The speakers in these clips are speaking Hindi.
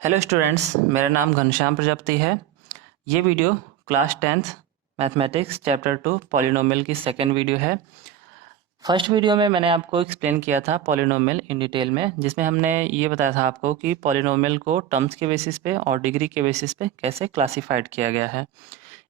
हेलो स्टूडेंट्स, मेरा नाम घनश्याम प्रजापति है। ये video class 10th mathematics chapter 2 polynomial की सेकेंड वीडियो है। फर्स्ट वीडियो में मैंने आपको एक्सप्लेन किया था पॉलिनोमियल इन डिटेल में, जिसमें हमने ये बताया था आपको कि पॉलिनोमियल को टर्म्स के बेसिस पे और डिग्री के बेसिस पे कैसे क्लासिफाइड किया गया है।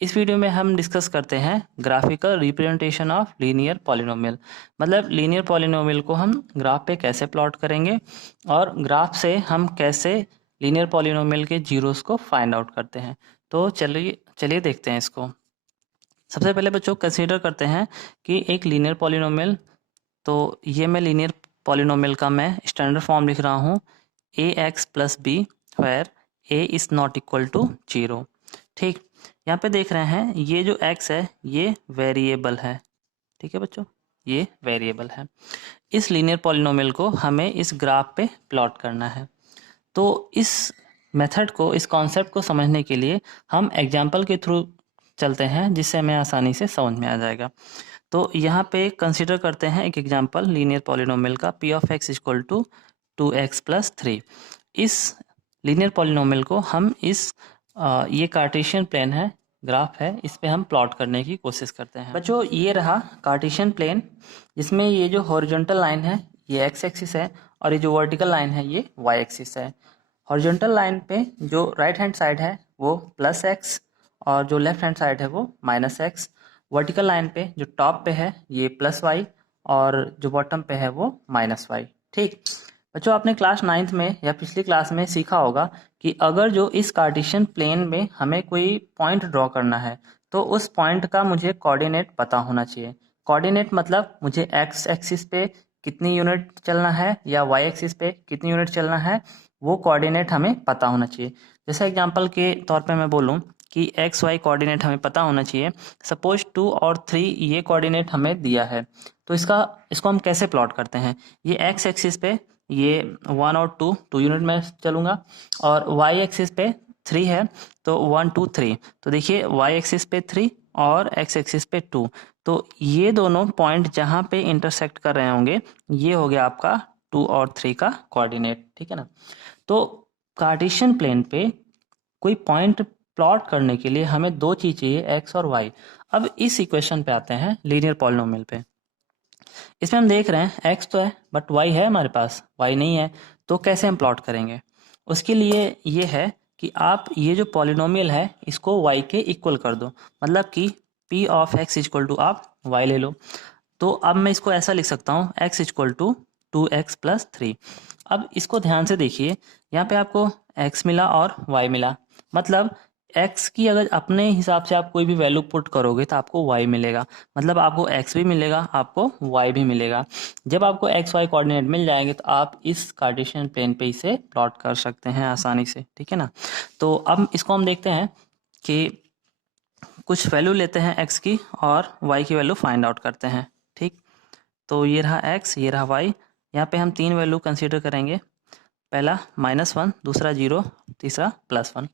इस वीडियो में हम डिस्कस करते हैं graphical representation of linear polynomial. मतलब लीनियर पॉलिनोमियल को हम ग्राफ पे कैसे प्लॉट करेंगे और ग्राफ से हम कैसे लीनियर पॉलिनोमियल के जीरोस को फाइंड आउट करते हैं। तो चलिए चलिए देखते हैं इसको। सबसे पहले बच्चों कंसीडर करते हैं कि एक लीनियर पॉलिनोमियल, तो ये मैं लीनियर पॉलिनोमियल का मैं स्टैंडर्ड फॉर्म लिख रहा हूँ a x plus b where a is not equal to 0। ठीक, यहाँ पे देख रहे हैं ये जो x है ये वेरिएबल है। ठीक है बच्चों, ये वेरिएबल है। इस लीनियर पॉलिनोमियल को हमें इस ग्राफ पे प्लॉट करना है। तो इस मेथड को, इस कॉन्सेप्ट को समझने के लिए हम एग्जाम्पल के थ्रू चलते हैं, जिससे हमें आसानी से समझ में आ जाएगा। तो यहाँ पे कंसिडर करते हैं एक एग्जाम्पल लीनियर पॉलिनोमियल का p of x equal to 2x plus 3। इस लीनियर पॉलिनोमियल को हम ये कार्टेशियन प्लेन है, ग्राफ है, इस पे हम प्लॉट करने की कोशिश करते हैं। बच्चों ये रहा कार्टेशियन प्लेन, जिसमें ये जो हॉरिजॉन्टल लाइन है ये x एक्सिस है और ये जो वर्टिकल लाइन है ये y एक्सिस है। हॉरिजॉन्टल लाइन पे जो राइट हैंड साइड है वो प्लस x और जो लेफ्ट हैंड साइड है वो माइनस x। वर्टिकल लाइन पे जो टॉप पे है ये प्लस y और जो बॉटम पे है वो माइनस y। ठीक बच्चों, आपने क्लास 9th में या पिछली क्लास में सीखा होगा कि अगर जो इस कार्टेशियन प्लेन में हमें कोई पॉइंट ड्रॉ करना है तो उस पॉइंट का मुझे कोऑर्डिनेट पता होना चाहिए। कोऑर्डिनेट मतलब मुझे x एक्सिस पे कितनी यूनिट चलना है या y एक्सिस पे कितनी यूनिट चलना है, वो कोऑर्डिनेट हमें पता होना चाहिए। जैसे एग्जांपल के तौर पे मैं बोलूँ कि एक्स वाई कोऑर्डिनेट हमें पता होना चाहिए। सपोज 2 और 3 ये कोऑर्डिनेट हमें दिया है, तो इसको हम कैसे प्लॉट करते हैं। ये एक्स एक्सिस पे ये 1 और 2 यूनिट में चलूँगा और वाई एक्सिस पे 3 है तो 1 2 3। तो देखिए वाई एक्सिस पे 3 और एक्स एक्सिस पे 2, तो ये दोनों पॉइंट जहाँ पे इंटरसेक्ट कर रहे होंगे ये हो गया आपका 2 और 3 का कोऑर्डिनेट। ठीक है ना। तो कार्टेशियन प्लेन पे कोई पॉइंट प्लॉट करने के लिए हमें दो चीज चाहिए, एक्स और वाई। अब इस इक्वेशन पे आते हैं लीनियर पॉलिनोमियल पे। इसमें हम देख रहे हैं एक्स तो है बट वाई है हमारे पास, वाई नहीं है। तो कैसे हम प्लॉट करेंगे, उसके लिए ये है कि आप ये जो पॉलिनोमियल है इसको वाई के इक्वल कर दो। मतलब कि p of x equal to आप वाई ले लो। तो अब मैं इसको ऐसा लिख सकता हूँ x equal to 2x plus 3। अब इसको ध्यान से देखिए, यहाँ पे आपको x मिला और y मिला। मतलब x की अगर अपने हिसाब से आप कोई भी वैल्यू पुट करोगे तो आपको y मिलेगा। मतलब आपको x भी मिलेगा, आपको y भी मिलेगा। जब आपको x y कोऑर्डिनेट मिल जाएंगे तो आप इस कार्टेशियन प्लेन पे इसे प्लॉट कर सकते हैं आसानी से। ठीक है ना। तो अब इसको हम देखते हैं कि कुछ वैल्यू लेते हैं x की और y की वैल्यू फाइंड आउट करते हैं। ठीक, तो ये रहा x, ये रहा y। यहाँ पे हम तीन वैल्यू कंसीडर करेंगे, पहला -1, दूसरा 0, तीसरा +1।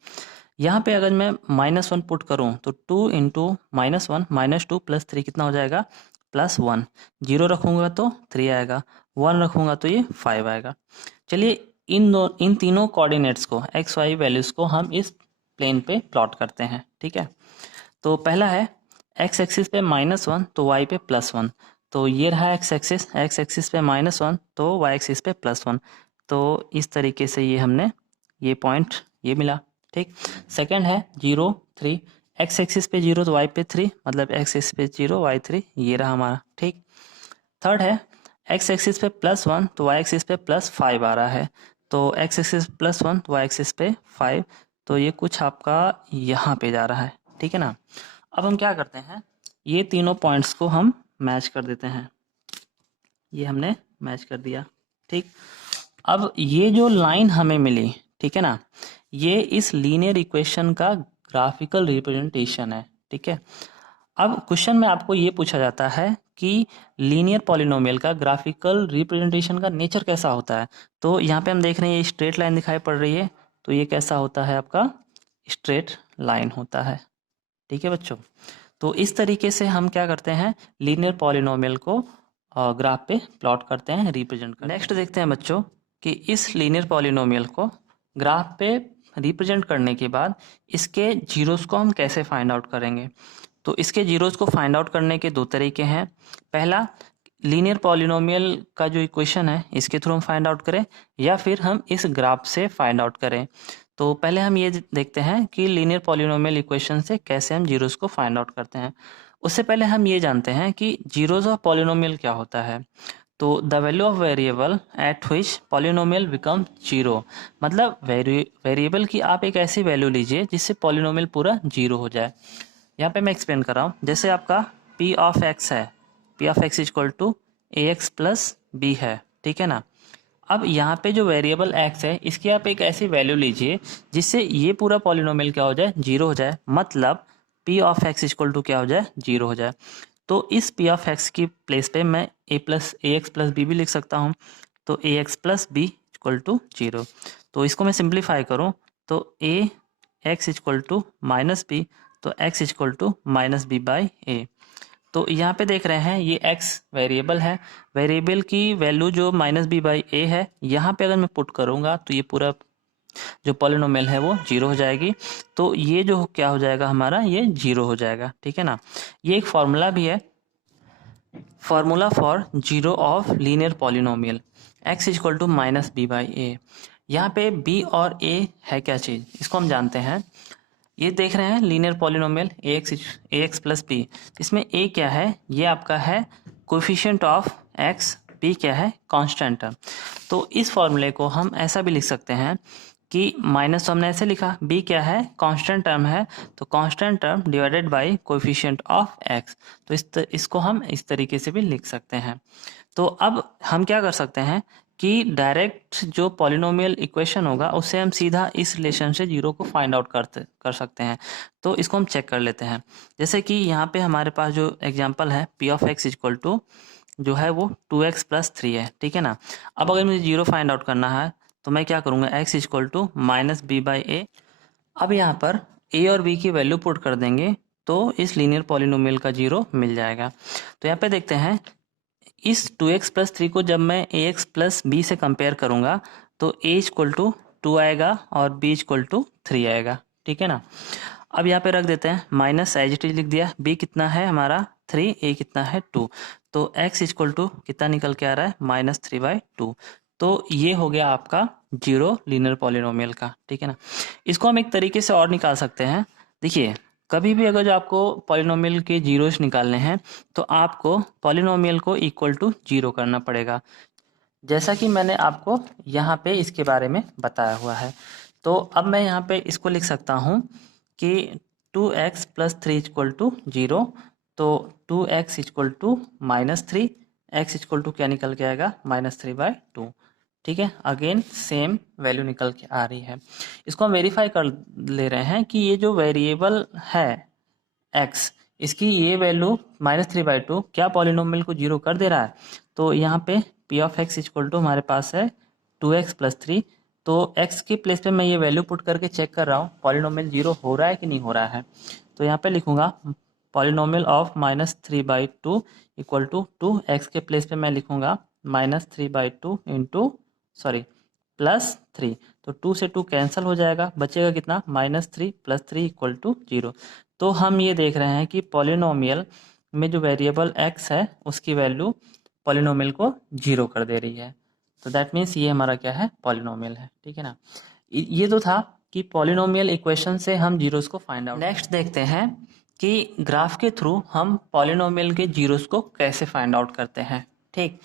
यहाँ पे अगर मैं -1 पुट करूँ तो 2 इंटू -1 -2 + 3 कितना हो जाएगा +1। 0 रखूँगा तो 3 आएगा, 1 रखूँगा तो ये 5 आएगा। चलिए इन तीनों कोऑर्डिनेट्स को, एक्स वाई वैल्यूज़ को हम इस प्लेन पे प्लॉट करते हैं। ठीक है, तो पहला है एक्स एक्सिस पे -1 तो वाई पे +1। तो ये रहा एक्स एक्सिस पे -1 तो वाई एक्सिस पे +1। तो इस तरीके से ये हमने ये पॉइंट ये मिला। ठीक, सेकंड है 0 3, एक्स एक्सिस पे 0 तो वाई पे 3, मतलब एक्स एक्सिस पे 0 वाई 3, ये रहा हमारा। ठीक, थर्ड है एक्स एक्सिस पे +1 तो वाई एक्सिस पे +5 आ रहा है। तो एक्स एक्सिस +1 तो वाई एक्सिस पे 5, तो ये कुछ आपका यहाँ पे जा रहा है। ठीक है ना। अब हम क्या करते हैं, ये तीनों पॉइंट्स को हम मैच कर देते हैं। ये हमने मैच कर दिया। ठीक, अब ये जो लाइन हमें मिली, ठीक है ना, ये इस लीनियर इक्वेशन का ग्राफिकल रिप्रेजेंटेशन है। ठीक है, अब क्वेश्चन में आपको ये पूछा जाता है कि लीनियर पॉलिनोमियल का ग्राफिकल रिप्रेजेंटेशन का नेचर कैसा होता है। तो यहाँ पे हम देख रहे हैं ये स्ट्रेट लाइन दिखाई पड़ रही है, तो ये कैसा होता है आपका स्ट्रेट लाइन होता है। ठीक है बच्चों, तो इस तरीके से हम क्या करते हैं लीनियर पॉलिनोमियल को ग्राफ पे प्लॉट करते हैं, रिप्रेजेंट करते हैं। नेक्स्ट देखते हैं बच्चों कि इस लीनियर पॉलिनोमियल को ग्राफ पे रिप्रेजेंट करने के बाद इसके जीरोस को हम कैसे फाइंड आउट करेंगे। तो इसके जीरोस को फाइंड आउट करने के दो तरीके हैं। पहला, लीनियर पॉलिनोमियल का जो इक्वेशन है इसके थ्रू हम फाइंड आउट करें, या फिर हम इस ग्राफ से फाइंड आउट करें। तो पहले हम ये देखते हैं कि लीनियर पॉलिनोमियल इक्वेशन से कैसे हम जीरोस को फाइंड आउट करते हैं। उससे पहले हम ये जानते हैं कि जीरोस ऑफ पॉलिनोमियल क्या होता है। तो the value of variable eight which polynomial become zero, मतलब वेरिएबल की आप एक ऐसी वैल्यू लीजिए जिससे पॉलिनोमियल पूरा जीरो हो जाए। यहाँ पे मैं एक्सप्लेन कर रहा हूँ। जैसे आपका पी ऑफ एक्स है, p of x equal to a x plus b है, ठीक है ना। अब यहाँ पे जो वेरिएबल एक्स है इसकी आप एक ऐसी वैल्यू लीजिए जिससे ये पूरा पॉलिनोमियल क्या हो जाए, जीरो हो जाए, मतलब p of x equal to क्या हो जाए, जीरो हो जाए। तो इस पी ऑफ एक्स की प्लेस पे मैं ए एक्स प्लस बी भी लिख सकता हूँ। तो a x plus b equal to zero. तो इसको मैं सिंप्लीफाई करूँ तो a x equal to minus b, तो x equal to minus b by a. तो यहाँ पे देख रहे हैं ये x वेरिएबल है, वेरिएबल की वैल्यू जो माइनस बी बाई ए है यहाँ पे अगर मैं पुट करूँगा तो ये पूरा जो पॉलिनोमियल है वो जीरो हो जाएगी। तो ये जो क्या हो जाएगा हमारा, ये जीरो हो जाएगा, ठीक है ना। ये एक फॉर्मूला भी है, formula for zero of linear polynomial, x equal to minus b by a. यहाँ पे b और a है क्या चीज़, इसको हम जानते हैं। ये देख रहे हैं लीनियर पॉलिनोमियल ए एक्स प्लस बी, इसमें ए क्या है, ये आपका है कोफिशिएंट ऑफ एक्स, बी क्या है, कांस्टेंट टर्म। तो इस फॉर्मूले को हम ऐसा भी लिख सकते हैं कि माइनस, तो हमने ऐसे लिखा, बी क्या है, कांस्टेंट टर्म है, तो constant term divided by coefficient of x. तो इसको हम इस तरीके से भी लिख सकते हैं। तो अब हम क्या कर सकते हैं कि डायरेक्ट जो पॉलिनोमियल इक्वेशन होगा उससे हम सीधा इस रिलेशन से जीरो को फाइंड आउट कर सकते हैं। तो इसको हम चेक कर लेते हैं। जैसे कि यहाँ पे हमारे पास जो एग्जांपल है p of x equal to जो है वो 2x प्लस 3 है, ठीक है ना। अब अगर मुझे जीरो फाइंड आउट करना है तो मैं क्या करूँगा, x equal to minus b by a. अब यहाँ पर a और b की वैल्यू पुट कर देंगे तो इस लीनियर पॉलिनोमियल का जीरो मिल जाएगा। तो यहाँ पे देखते हैं इस 2x प्लस 3 को जब मैं ax प्लस बी से कंपेयर करूँगा तो a इक्वल टू 2 आएगा और b इक्वल टू 3 आएगा, ठीक है ना। अब यहाँ पे रख देते हैं माइनस, एज इट इज लिख दिया, b कितना है हमारा 3, a कितना है 2, तो x इक्वल टू कितना निकल के आ रहा है, माइनस 3/2। तो ये हो गया आपका जीरो लीनियर पॉलिनोमियल का, ठीक है ना। इसको हम एक तरीके से और निकाल सकते हैं। देखिए, कभी भी अगर जो आपको पॉलिनोमियल के जीरोस निकालने हैं तो आपको पॉलिनोमियल को इक्वल टू जीरो करना पड़ेगा, जैसा कि मैंने आपको यहाँ पे इसके बारे में बताया हुआ है। तो अब मैं यहाँ पे इसको लिख सकता हूँ कि 2x plus 3 equal to zero. तो 2x equal to minus 3, x equal to क्या निकल के आएगा, माइनस 3/2, ठीक है। अगेन सेम वैल्यू निकल के आ रही है। इसको हम वेरीफाई कर ले रहे हैं कि ये जो वेरिएबल है x, इसकी ये वैल्यू -3/2 क्या पॉलिनोमियल को जीरो कर दे रहा है। तो यहाँ पे p of x equal to हमारे पास है 2x प्लस 3। तो x की प्लेस पे मैं ये वैल्यू पुट करके चेक कर रहा हूँ पॉलिनोमियल जीरो हो रहा है कि नहीं हो रहा है। तो यहाँ पे लिखूंगा polynomial of -3/2 equal to 2x के प्लेस पे मैं लिखूंगा -3/2 इंटू प्लस 3। तो 2 से 2 कैंसिल हो जाएगा, बचेगा कितना, -3 प्लस 3 इक्वल टू 0। तो हम ये देख रहे हैं कि पॉलिनोमियल में जो वेरिएबल x है उसकी वैल्यू पॉलिनोमियल को जीरो कर दे रही है। तो दैट मीन्स ये हमारा क्या है, पॉलिनोमियल है, ठीक है ना। ये तो था कि पॉलिनोमियल इक्वेशन से हम जीरोस को फाइंड आउट। नेक्स्ट देखते हैं कि ग्राफ के थ्रू हम पॉलिनोमियल के जीरोस को कैसे फाइंड आउट करते हैं, ठीक।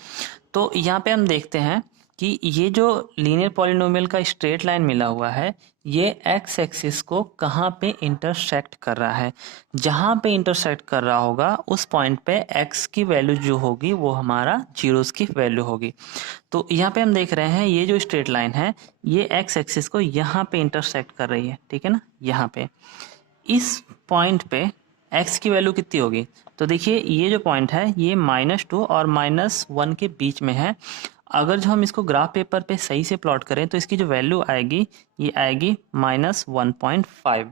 तो यहाँ पे हम देखते हैं कि ये जो लीनियर पॉलिनोमियल का स्ट्रेट लाइन मिला हुआ है ये एक्स एक्सिस को कहाँ पे इंटरसेक्ट कर रहा है। जहाँ पे इंटरसेक्ट कर रहा होगा उस पॉइंट पे एक्स की वैल्यू जो होगी वो हमारा जीरोस की वैल्यू होगी। तो यहाँ पे हम देख रहे हैं ये जो स्ट्रेट लाइन है ये एक्स एक्सिस को यहाँ पे इंटरसेक्ट कर रही है, ठीक है ना। यहाँ पे इस पॉइंट पे x की वैल्यू कितनी होगी, तो देखिए ये जो पॉइंट है ये -2 और -1 के बीच में है। अगर जो हम इसको ग्राफ पेपर पे सही से प्लॉट करें तो इसकी जो वैल्यू आएगी ये आएगी -1.5,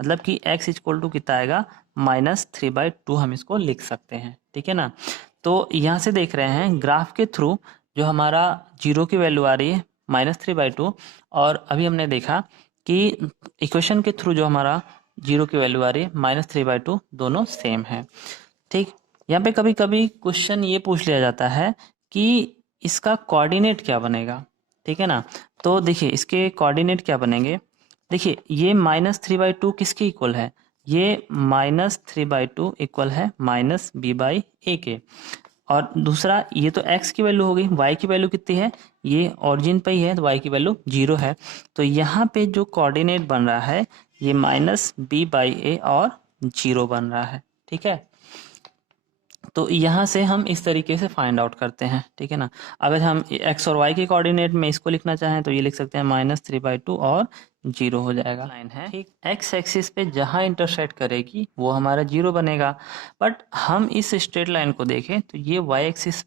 मतलब कि x इक्वल टू कितना आएगा, -3/2 हम इसको लिख सकते हैं, ठीक है ना। तो यहाँ से देख रहे हैं ग्राफ के थ्रू जो हमारा जीरो की वैल्यू आ रही है -3/2, और अभी हमने देखा कि इक्वेशन के थ्रू जो हमारा 0 की वैल्यू आ रही है -3/2, दोनों सेम है। ठीक, यहाँ पे कभी कभी क्वेश्चन ये पूछ लिया जाता है कि इसका कोऑर्डिनेट क्या बनेगा, ठीक है ना। तो देखिए इसके कोऑर्डिनेट क्या बनेंगे। देखिए ये -3/2 किसके इक्वल है, ये -3/2 इक्वल है -b/a के। और दूसरा ये तो x की वैल्यू हो गई, y की वैल्यू कितनी है, ये ऑरिजिन पे ही है तो y की वैल्यू 0 है। तो यहाँ पे जो कोऑर्डिनेट बन रहा है ये -b/a और 0 बन रहा है, ठीक है। तो यहाँ से हम इस तरीके से फाइंड आउट करते हैं, ठीक है ना। अगर हम x और y के कोऑर्डिनेट में इसको लिखना चाहें तो ये लिख सकते हैं -3/2 और 0 हो जाएगा। लाइन है, ठीक, x एक्सिस पे जहाँ इंटरसेक्ट करेगी वो हमारा 0 बनेगा। बट हम इस स्ट्रेट लाइन को देखें तो ये y एक्सिस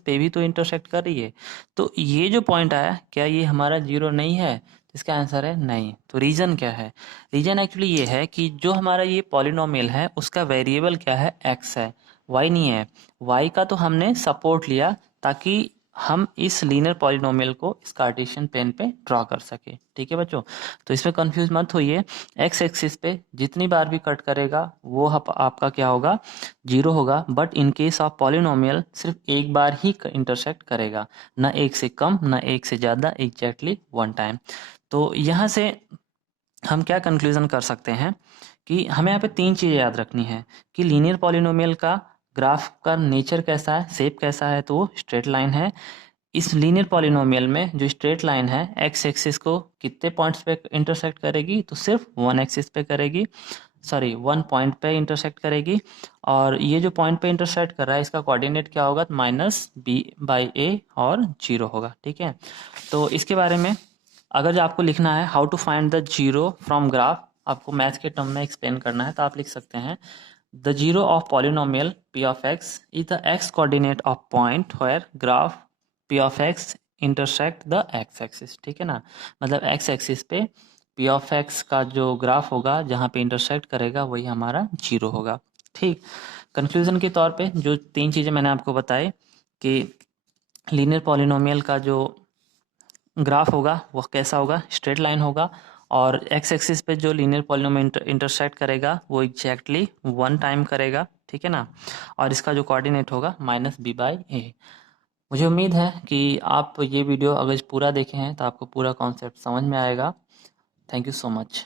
पे भी तो इंटरसेक्ट कर रही है। तो ये जो पॉइंट आया, क्या ये हमारा 0 नहीं है, तो इसका आंसर है नहीं। तो रीजन क्या है, रीजन एक्चुअली ये है कि जो हमारा ये पॉलिनोमियल है उसका वेरिएबल क्या है, x है, y नहीं है। y का तो हमने सपोर्ट लिया ताकि हम इस लीनियर पॉलिनोमियल को इस कार्टेशियन पेन पे ड्रॉ कर सके, ठीक है बच्चों। तो इसमें कंफ्यूज मत होइए, x एक्सिस पे जितनी बार भी कट करेगा वो आपका क्या होगा, 0 होगा। But in case of polynomial सिर्फ एक बार ही इंटरसेक्ट करेगा, ना एक से कम ना एक से ज़्यादा, एग्जैक्टली 1 टाइम। तो यहाँ से हम क्या कंक्लूजन कर सकते हैं कि हमें यहाँ पे 3 चीज़ें याद रखनी है कि लीनियर पॉलिनोमियल का ग्राफ का नेचर कैसा है, शेप कैसा है, तो वो स्ट्रेट लाइन है। इस लीनियर पॉलिनोमियल में जो स्ट्रेट लाइन है एक्स एक्सिस को कितने पॉइंट्स पे इंटरसेक्ट करेगी, तो सिर्फ 1 एक्सिस पे करेगी, सॉरी 1 पॉइंट पे इंटरसेक्ट करेगी। और ये जो पॉइंट पे इंटरसेक्ट कर रहा है इसका कोऑर्डिनेट क्या होगा, -b/a और 0 होगा, ठीक है। तो इसके बारे में अगर जो आपको लिखना है how to find the 0 from graph, आपको मैथ्स के टर्म में एक्सप्लेन करना है, तो आप लिख सकते हैं the 0 of polynomial p of x is the x coordinate of point where graph p of x intersect the x axis, ठीक है ना। मतलब x एक्सिस पे p of x का जो ग्राफ होगा जहाँ पे इंटरसेक्ट करेगा वही हमारा 0 होगा, ठीक। कंक्लूजन के तौर पे जो 3 चीज़ें मैंने आपको बताई कि लीनियर पॉलिनोमियल का जो ग्राफ होगा वो कैसा होगा, स्ट्रेट लाइन होगा, और एक्स एक्सिस पे जो लीनियर पॉलिनोमियल इंटरसेक्ट करेगा वो एग्जैक्टली 1 टाइम करेगा, ठीक है ना। और इसका जो कोऑर्डिनेट होगा -b/a। मुझे उम्मीद है कि आप ये वीडियो अगर पूरा देखे हैं तो आपको पूरा कॉन्सेप्ट समझ में आएगा। Thank you so much.